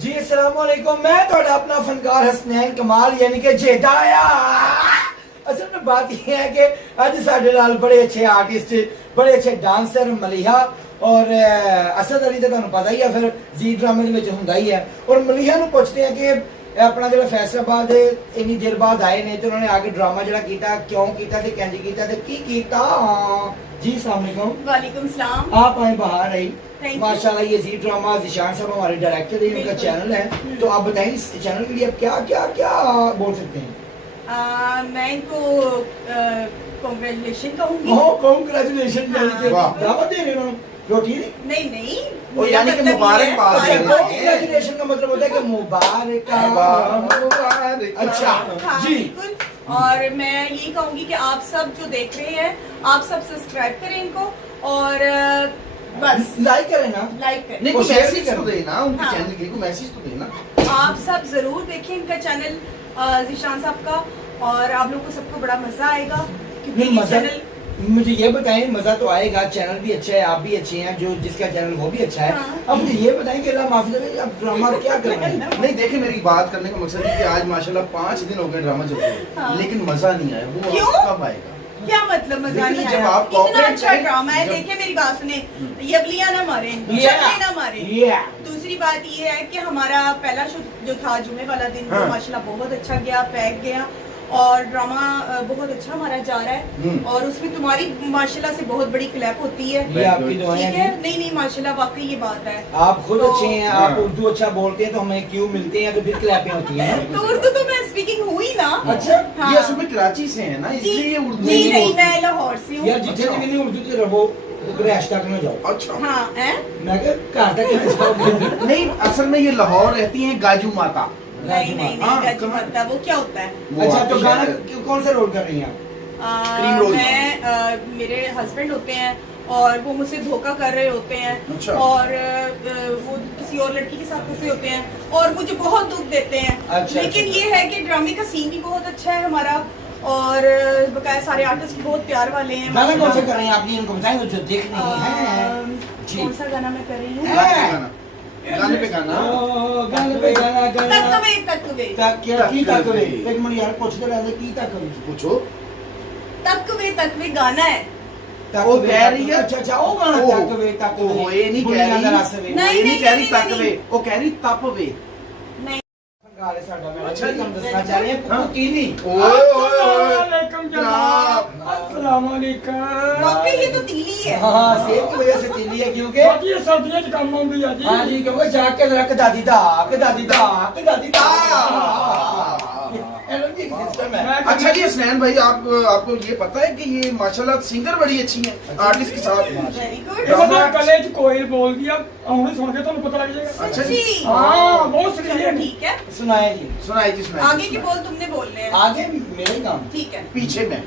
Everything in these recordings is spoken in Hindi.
जी अस्सलाम वालेकुम। मैं थोड़ा अपना फनकार हसनैन कमाल यानी कि जेदाया। असल में बात यह है कि आज साढ़े नाल बड़े अच्छे आर्टिस्ट, बड़े अच्छे डांसर मलिहा और असद अली तो तुहानू पता ही है, फिर जी ड्रामे में हुंदा ही है। और मलिहा नू पुछते हैं कि अपना जो फैसलाबाद इन्नी देर बाद आए ने तो उन्होंने आके ड्रामा जरा कीता, क्यों कीता ते कैंजी कीता ते की कीता। जी अस्सलाम वालेकुम। वालेकुम सलाम। आप आए बाहर आई माशाल्लाह। ये जी ड्रामा जिशान साहब हमारे डायरेक्टर है, उनका चैनल है, तो आप बताएं इस चैनल के लिए आप क्या क्या क्या बोल सकते हैं? मैं इनको कांग्रेचुलेशन कहूंगी। ओह कांग्रेचुलेशन, दावत दे रहे हो रोटी? नहीं नहीं, और यानी कि मुबारकबाद है। कांग्रेचुलेशन का मतलब होता है कि मुबारक। अच्छा जी। और मैं यही कहूंगी कि आप सब जो देख रहे हैं, आप सब सब्सक्राइब करें इनको और बस लाइक करें ना, लाइक करें। नहीं, कोई मैसेज तो देना उनके हाँ। चैनल के लिए, कोई मैसेज तो देना। आप सब जरूर देखें इनका चैनल जिशान साहब का, और आप लोग को सबको बड़ा मजा आएगा क्योंकि ये चैनल। मुझे ये बताएं, मजा तो आएगा, चैनल भी अच्छा है, आप भी अच्छे हैं, जो जिसका चैनल वो भी अच्छा है। हाँ। अब मुझे ये बताएं कि अल्लाह माफी दे, आप ड्रामा क्या कर रहे हैं? नहीं देखे, मेरी बात करने का मकसद है कि आज माशाल्लाह 5 दिन हो गए ड्रामा चल रहे हैं, हाँ। लेकिन मजा नहीं आया। वो क्यों? कब आएगा? क्या मतलब मजा लेकिन नहीं जब आया? आप इतना cooperate अच्छा करें- ड्रामा है। जब- देखिए मेरी बात सुने, यबलिया ना मारे, चटनी ना मारे। दूसरी बात ये है कि हमारा पहला शो जो था जुमे वाला दिन, वो हाँ। माशाल्लाह बहुत अच्छा गया, पैक गया और ड्रामा बहुत अच्छा हमारा जा रहा है। और उसमें तुम्हारी माशाल्लाह से बहुत बड़ी क्लैप होती है। ये आपकी दुआएं ठीक है, हैं। नहीं नहीं माशाल्लाह वाकई ये बात है। आप खुद तो- अच्छे हैं, हाँ। आप उर्दू अच्छा बोलते हैं, तो हमें क्यों मिलते हैं तो फिर क्लैपें होती हैं। तो उर्दू तो मैं स्पीकिंग हुई ना। अच्छा हाँ। ये असल में कराची से है ना, जी इसलिए ये उर्दू जी नहीं नहीं, बोलते। मैं लाहौर से हूँ। यार जितने भी नहीं उर्दू से रहो रैश तक ना जाओ। अच्छा हाँ है। मैं कहा घर तक ना जाओ। नहीं, असल में ये लाहौर रहती हैं गाजू माता। नहीं नहीं हाँ, नहीं, गज मत, वो क्या होता है? वो अच्छा आपकी तो गाना शायद- कौन सा रोल कर रही हैं आप? Cream roll. मैं मेरे हस्बैंड होते हैं और वो मुझसे धोखा कर रहे होते हैं। अच्छा। और वो किसी और लड़की के साथ फंसे होते हैं और मुझे बहुत दुख देते हैं। अच्छा, लेकिन अच्छा। ये है कि ड्रामे का सीन भी बहुत अच्छा है हमारा, और बकाया सारे आर्टिस्ट बहुत प्यार वाले हैं। गाना कौन सा कर रही हैं आप? ये इनको बताएं जो देख रही हैं। जी। कौन सा गाना मैं कर रही हूँ? गाने पे गाना। ओ, गाने पे गाना गाना। तकवे तकवे क्या की तकवे? एक मिनट यार पूछते रहते की तकवे? पूछो। तकवे तकवे गाना है। वो कह रही है- अच्छा अच्छा वो गाना ओ, तकवे तकवे। वो ये नहीं कह दुनिया रही, दा रास्ते। नहीं, ये नहीं कह रही नहीं, तकवे, वो कह रही तपवे। नहीं गाने साडा मैं अच्छा जी। हम दसना चाह रहे हैं पुतीनी। अस्सलाम वालेकुम। वाकई ये तो तीली है। हाँ सेब की वजह से तिल्ली है क्योंकि बाकी ये सर्दियों च काम आउंदी आ जी। हाँ जी क्योंकि जाके जरा दादी दा दादी दा दादी दा एलर्जी सिस्टम है। मैं- अच्छा जी हसनैन भाई, आपको ये पता है कि ये माशाल्लाह सिंगर बड़ी अच्छी हैं आर्टिस्ट के साथ। Very good. ਇਹ ਤਾਂ ਗਲੇ 'ਚ ਕੋਇਲ ਬੋਲਦੀ ਆ, ਹੁਣੇ ਸੁਣ ਕੇ ਤੁਹਾਨੂੰ ਪਤਾ ਲੱਗ ਜਾਏਗਾ। अच्छा जी। जी। हाँ, बहुत सही चलो है। ठीक है। सुनाए जी। सुनाई जी सुनाई। आगे के बोल तुमने बोलने हैं। आगे मेरे ही काम ठीक है। पीछे में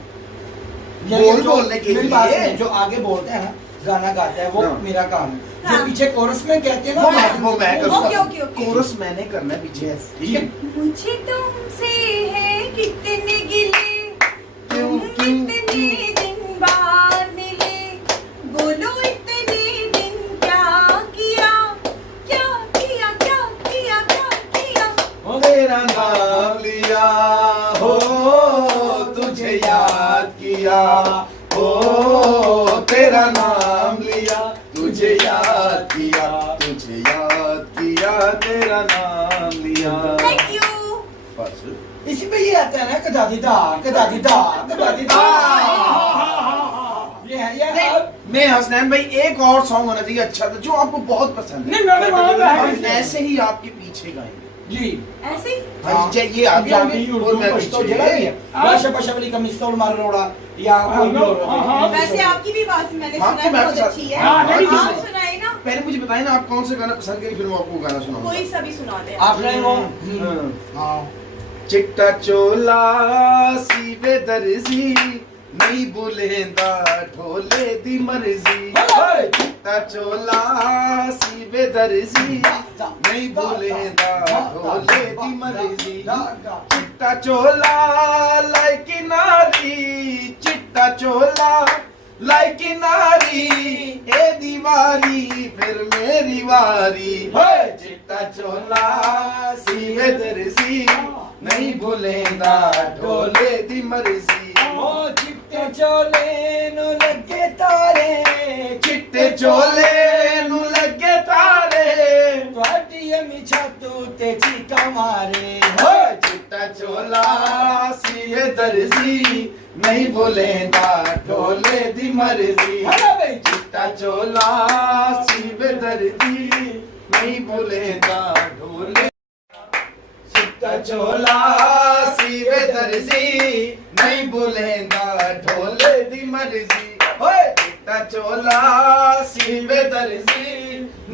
लेकिन जो- बोलने के मेरी लिए। बात सुनिए, जो आगे बोलते हैं ना गाना गाता है वो हाँ। मेरा काम है। जो हाँ। पीछे कोरस में कहते हैं ना वो मैं ओके, करूँगा। Okay, okay. कोरस मैंने करना है पीछे, ठीक है। मुझे तुमसे है कितने गिले, क्यों, तुम क्यों, इतने दिन बाद मिले, बोलो इतने दिन क्या किया, क्या किया, क्या किया, क्या किया। तेरा नाम लिया हो, तुझे याद किया हो, तेरा नाम लिया, तुझे याद किया, तुझे याद किया, तेरा नाम लिया। Thank you. बस इसी पे ये आता है ना कदादी दा कदादी दा कदादी दा। ये है ये नहीं, मैं हसनैन भाई एक और सॉन्ग होना चाहिए अच्छा था जो आपको बहुत पसंद है। नहीं मेरे वहाँ पे हम है। ऐसे ही आपके पीछे गाएंगे। जी ऐसे ही। हाँ जी, ये आगे अभी होंगे उर्दू और मैं पश्तो पीछे। जगह भी है। बादशाह पशवली का मिस्तौल मार रोड़ा या कोई भी और हाँ, हाँ। वैसे आपकी भी बात मैंने हाँ, सुना है, तो मैं बहुत आपके अच्छी साथ- है। हाँ, नहीं, आप नहीं। सुनाए ना, पहले मुझे बताइए ना आप कौन से गाना पसंद करें, फिर मैं आपको गाना सुनाऊंगा। कोई सा भी सुना दे। आप सुनाए वो हाँ। चिट्टा चोला सीवे दर्जी नहीं बुलेंदा ढोले दी मर्जी। चिट्टा चोला सीवे दर्जी नहीं बुलेंदा ढोले दी मर्जी। चिट्टा चोला लाइक नारी, चिट्टा चोला लाइक नारी, ए दीवारी फिर मेरी वारी। चिट्टा चोला सीवे दर्जी नहीं भूलेंदा ढोले दी मर्जी ओ चिट्टे चोले नु लगे तारे चिट्टे चोले नु लगे तारे ਤੁਹਾਡੀ ਅਮੀ ਛਾਤੂ ਤੇ ਚੀਕਾ ਮਾਰੇ हो चिट्टा चोला सीवे दर्जी नहीं भूलेंदा ढोले दी मर्जी ਹਾਂ ਬਈ चिट्टा चोला सीवे दर्जी नहीं भूलेंदा ढोले चिट्टा चोला सीवे दर्जी नहीं भूलेंदा ढोले दी मर्जी ओए चिट्टा चोला सीवे दर्जी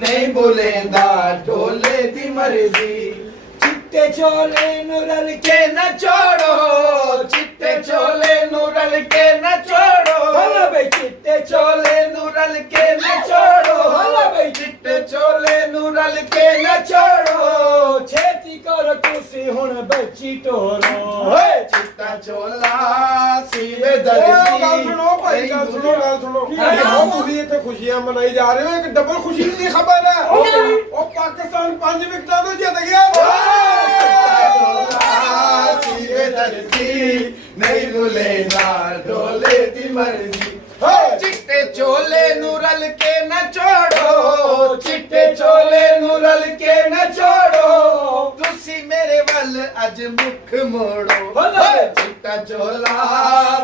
नहीं भूलेंदा ढोले दी मर्जी ਚਿੱਟੇ ਚੋਲੇ ਨੂੰ ਰਲ ਕੇ के न छोड़ो चिट्टे चोले नु रल के न छोड़ो ਹਾਂ ਬਈ ਚਿੱਟੇ चोले नु रल के न छोड़ो हल्ला भाई। चिट्टे चोले नु रल के न छोड़ो ਛੇਤੀ ਕਰੋ ਤੁਸੀਂ ਹੁਣ ਬੱਚੀ ਟੋਰੋ ओए चिट्टा चोला सीवे ਓਏ दर्जी ਗੱਲ ਸੁਣੋ ਭਾਈ ਗੱਲ ਸੁਣੋ ਹਾਂਜੀ, ਆਓ ਤੁਸੀਂ ਇੱਥੇ ਖੁਸ਼ੀਆਂ ਮਨਾਈ ਜਾ ਰਹੇ ਹੋ ਇੱਕ ਡਬਲ ਖੁਸ਼ੀ ਦੀ ਖਬਰ ਹੈ ਉਹ ਪਾਕਿਸਤਾਨ 5 ਵਿਕਟਾਂ ਤੋਂ ਜਿੱਤ ਗਿਆ सीवे दर्जी नहीं भूलेगा ढोले दी मर्जी चिट्टे चोले नु रल के न छोड़ो चिट्टे चोले नु रल के न छोड़ो तुसी मेरे वल अज मुख मोड़ो चिट्टा चोला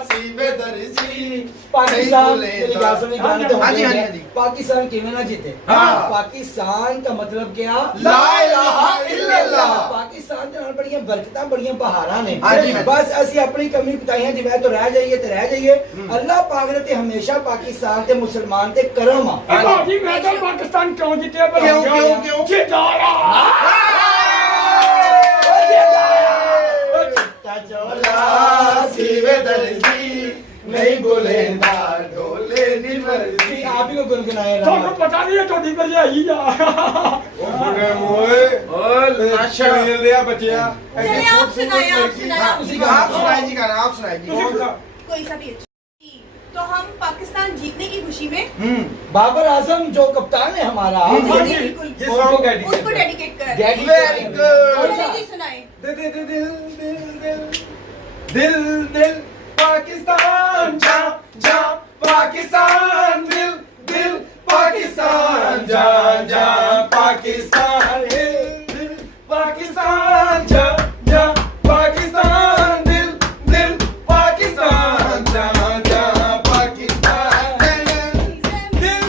सीवे दर्जी पाकिस्तान मेरी बात सुनिए, गाने तो हाँ जी, होते हाँ जी, हैं। हाँ जी। पाकिस्तान क्यों ना जीते हाँ। पाकिस्तान का मतलब क्या ला इलाहा इल्लल्लाह। पाकिस्तान ਦੇ ਨਾਲ ਬੜੀਆਂ ਬਰਕਤਾਂ ਬੜੀਆਂ ਬਹਾਰਾਂ ਨੇ हाँ जी, हाँ जी। ਬਸ ਅਸੀਂ ਆਪਣੀ ਕਮੀ ਕੁਤਾਹੀਆਂ ਜਿਵੇਂ ਤੋਂ ਰਹਿ ਜਾਈਏ ਤੇ ਰਹਿ ਜਾਈਏ ਅੱਲਾਹ ਪਾਕ ਨੇ ਤੇ ਹਮੇਸ਼ਾ ਪਾਕਿਸਤਾਨ ਤੇ ਮੁਸਲਮਾਨ ਤੇ ਕਰਮ ਆ ਭਾਜੀ ਮੈਂ ਤਾਂ ਪਾਕਿਸਤਾਨ ਕਿਉਂ ਜਿੱਤਿਆ ਪਰ क्यों? ਜਿਤਾਇਆ चिट्टा चोला सीवे दर्जी नहीं भूलेगा ढोले दी मर्जी ਆਪ ਹੀ ਕੋ ਗੁਨਗੁਨਾਏ ਤੁਹਾਨੂੰ ਪਤਾ ਨਹੀਂ ਹੈ ਤੁਹਾਡੀ ਭਰਜਾਈ ਆ ਉਹ ਬੁੜੇ ਮੋਏ ਓਏ ਅੱਛਾ ਮਿਲ ਲਿਆ ਬੱਚਿਆ चलिए आप सुनाए आप सुनाए आप सुनाए जी गाना आप सुनाए जी कौन सा कोई सा भी अच्छा तो हम पाकिस्तान जीतने की खुशी में बाबर आजम जो कप्तान है हमारा जी, जी, बिल्कुल ये सॉन्ग डेडिकेट उसको डेडिकेट कर Dedicate Very good. कौन सा? जी सुनाए दिल दिल दिल दिल दिल दिल दिल पाकिस्तान जा जा पाकिस्तान दिल दिल पाकिस्तान जा जा पाकिस्तान दिल दिल पाकिस्तान जा जा पाकिस्तान दिल दिल पाकिस्तान जा जा पाकिस्तान दिल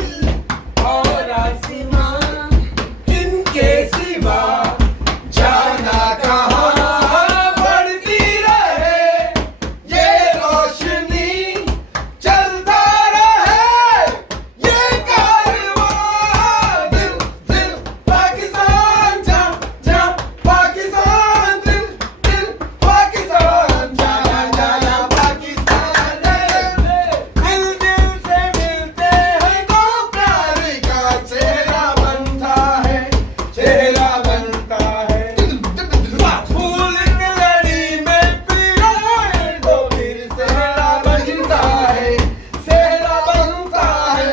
और आसमां इनके सिवा जाना कहाँ बढ़ती रहे ये रोशनी चलता रहे ये कारवां दिल दिल पाकिस्तान जा जा पाकिस्तान दिल दिल पाकिस्तान जा जा पाकिस्तान दिल दिल से मिलते हैं तो प्यार का चेहरा बनता है चेहरा बनता है फूल की लड़ी में पीला तो फिर सेहरा बनता है सेहरा बनता है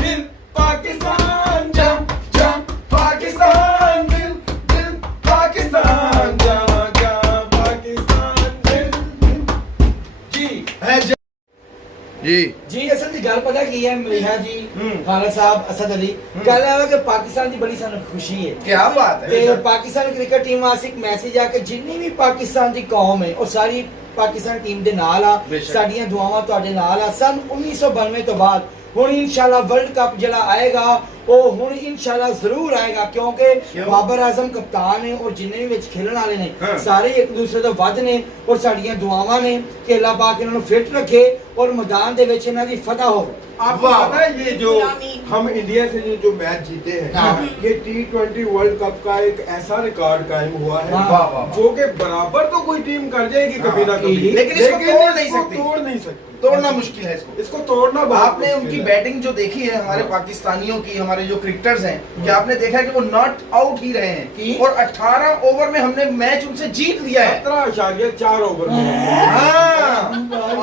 दिल पाकिस्तान जम जम पाकिस्तान दिल दिल पाकिस्तान जम जम पाकिस्तान दिल जी है जी ਜੀ ਅਸਲ ਦੀ ਗੱਲ ਪਤਾ ਕੀ ਹੈ ਮਲੀਹਾ ਜੀ ਖਾਲਦ ਸਾਹਿਬ ਅਸਦ ਅਲੀ ਗੱਲ ਇਹ ਹੈ ਕਿ ਪਾਕਿਸਤਾਨ ਦੀ ਬੜੀ ਸਾਨੂੰ ਖੁਸ਼ੀ ਹੈ क्या बात है ਤੇ ਪਾਕਿਸਤਾਨ ਕ੍ਰਿਕਟ ਟੀਮ ਵਾਸਤੇ ਇੱਕ ਮੈਸੇਜ ਆ ਕਿ ਜਿੰਨੀ ਵੀ ਪਾਕਿਸਤਾਨ ਦੀ ਕੌਮ ਹੈ ਉਹ ਸਾਰੀ ਪਾਕਿਸਤਾਨ ਟੀਮ ਦੇ ਨਾਲ ਆ ਬੇਸ਼ੱਕ। ਸਾਡੀਆਂ ਦੁਆਵਾਂ ਤੁਹਾਡੇ ਨਾਲ ਆ ਸਨ 1992 ਤੋਂ ਬਾਅਦ ਹੁਣ ਇਨਸ਼ਾਅੱਲਾ ਵਰਲਡ ਕੱਪ ਜਿਹੜਾ ਆਏਗਾ ਉਹ ਹੁਣ ਇਨਸ਼ਾਅੱਲਾ ਜ਼ਰੂਰ ਆਏਗਾ ਕਿਉਂਕਿ ਕਿਉਂ? ਬਾਬਰ ਆਜ਼ਮ ਕਪਤਾਨ ਨੇ ਔਰ ਜਿੰਨੇ ਵੀ ਵਿੱਚ ਖੇਡਣ ਵਾਲੇ ਨੇ ਹਾਂ। ਸਾਰੇ ਇੱਕ ਦੂਸਰੇ ਤੋਂ ਵੱਧ ਨੇ ਔਰ ਸਾਡੀਆਂ ਦੁਆਵਾਂ ਨੇ ਕਿ ਅੱਲਾਹ ਪਾਕ ਇਹਨਾਂ ਨੂੰ ਫਿੱਟ ਰੱਖੇ ਔਰ ਮੈਦਾਨ ਦੇ ਵਿੱਚ ਇਹਨਾਂ ਦੀ ਫਤਹ ਹੋਵੇ आपको वाह। पता है ये जो गुलामी। हम इंडिया से जो मैच जीते हैं हाँ। ये T20 वर्ल्ड कप का एक ऐसा रिकॉर्ड कायम हुआ है हाँ। वाह, वाह, वाह। जो कि बराबर तो कोई टीम कर जाएगी कभी ना हाँ। कभी लेकिन इसको तोड़ नहीं इसको सकती। तोड़ नहीं सकती तोड़ना मुश्किल है इसको। इसको तोड़ना बहुत आपने मुश्किल उनकी है। बैटिंग जो देखी है हमारे हाँ। पाकिस्तानियों की, हमारे जो क्रिकेटर्स हैं, क्या आपने देखा है कि वो नॉट आउट ही रहे की? हैं और 18 ओवर में हमने मैच उनसे जीत लिया है। 17.4 ओवर में हाँ,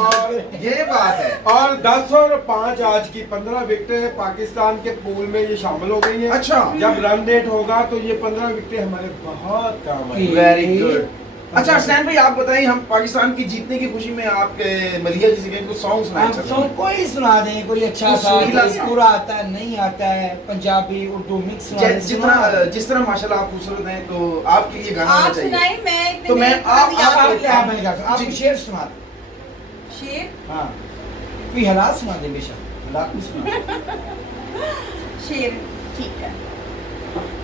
और ये बात है। और 10 और 5 आज की 15 विकेटें पाकिस्तान के पूल में ये शामिल हो गई हैं। अच्छा। जब रन रेट होगा तो ये 15 विकेटें हमारे बहुत काम आएंगी। Very good. अच्छा हसनैन भाई, आप बताइए, हम पाकिस्तान की जीतने की खुशी में आपके मलिया जी से कुछ सॉन्ग सुनाए आप चलो। सॉन्ग कोई सुना दें, कोई अच्छा कुछ सा, सुरीला कोई सा। पूरा आता है नहीं आता है, पंजाबी उर्दू मिक्स सुना दें, जिस तरह माशाल्लाह आप खूबसूरत हैं, तो आपके लिए गाना आना आप चाहिए। सुनाए, मैं इतने तो मैं नहीं आप याद आप नहीं। आप जी। शेर सुना दें। शेर हाँ, कोई हालात सुना दे, बेशक हालात भी सुना। शेर ठीक है।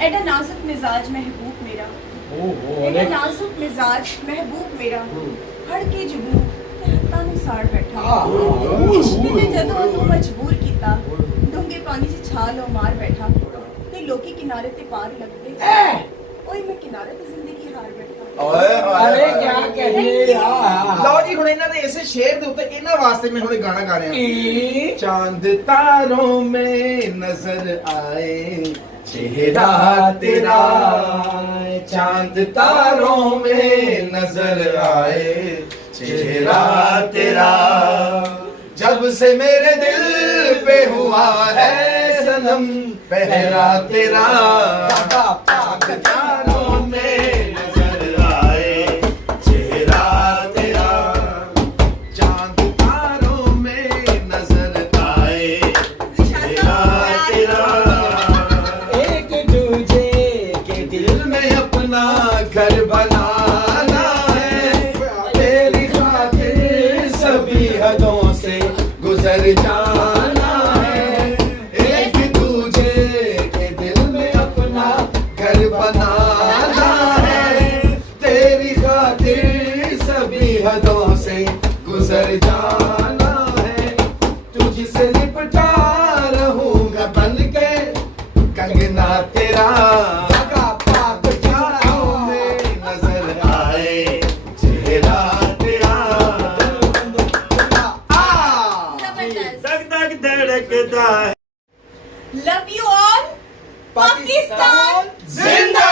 एडा नाजुक मिजाज महबूब मेरा, ओहो, एडा अरे नाजुक मिजाज महबूब मेरा, हड़ के जबू ते हत्ता नु साड़ बैठा। आह। इश्क ने जदों तू मजबूर कीता, डूंगे पानी च छाल मार बैठा। ते लोकी किनारे ते पार लगदे, ओए मैं किनारे ते जिंदगी हार बैठा। अरे क्या कहिए यार। ਲਓ ਜੀ, ਹੁਣ ਇਹਨਾਂ ਦੇ ਇਸੇ ਸ਼ੇਰ ਦੇ ਉੱਤੇ ਇਹਨਾਂ ਵਾਸਤੇ ਮੈਂ ਹੁਣ ਗਾਣਾ ਗਾ ਰਿਹਾ। की चांद तारों में नजर आए चेहरा तेरा, चांद तारों में नजर आए चेहरा तेरा, जब से मेरे दिल पे हुआ है सनम पहरा तेरा, तारों में नजर आए चेहरा तेरा, चांद तारों में नजर आए चेहरा तेरा, एक दूजे के दिल दिल में अपना घर बनाना है, तेरी खातिर सभी हदों से गुजर जाना है, एक दूजे के दिल में अपना घर बनाना है, तेरी खातिर सभी हदों से गुजर जाना है, तुझसे लिपटा रहूंगा बन के कंगना तेरा, तारों में नजर आए चेहरा तेरा। जबरदस्त। धक धक धड़कता है। लव यू ऑल पाकिस्तान जिंदा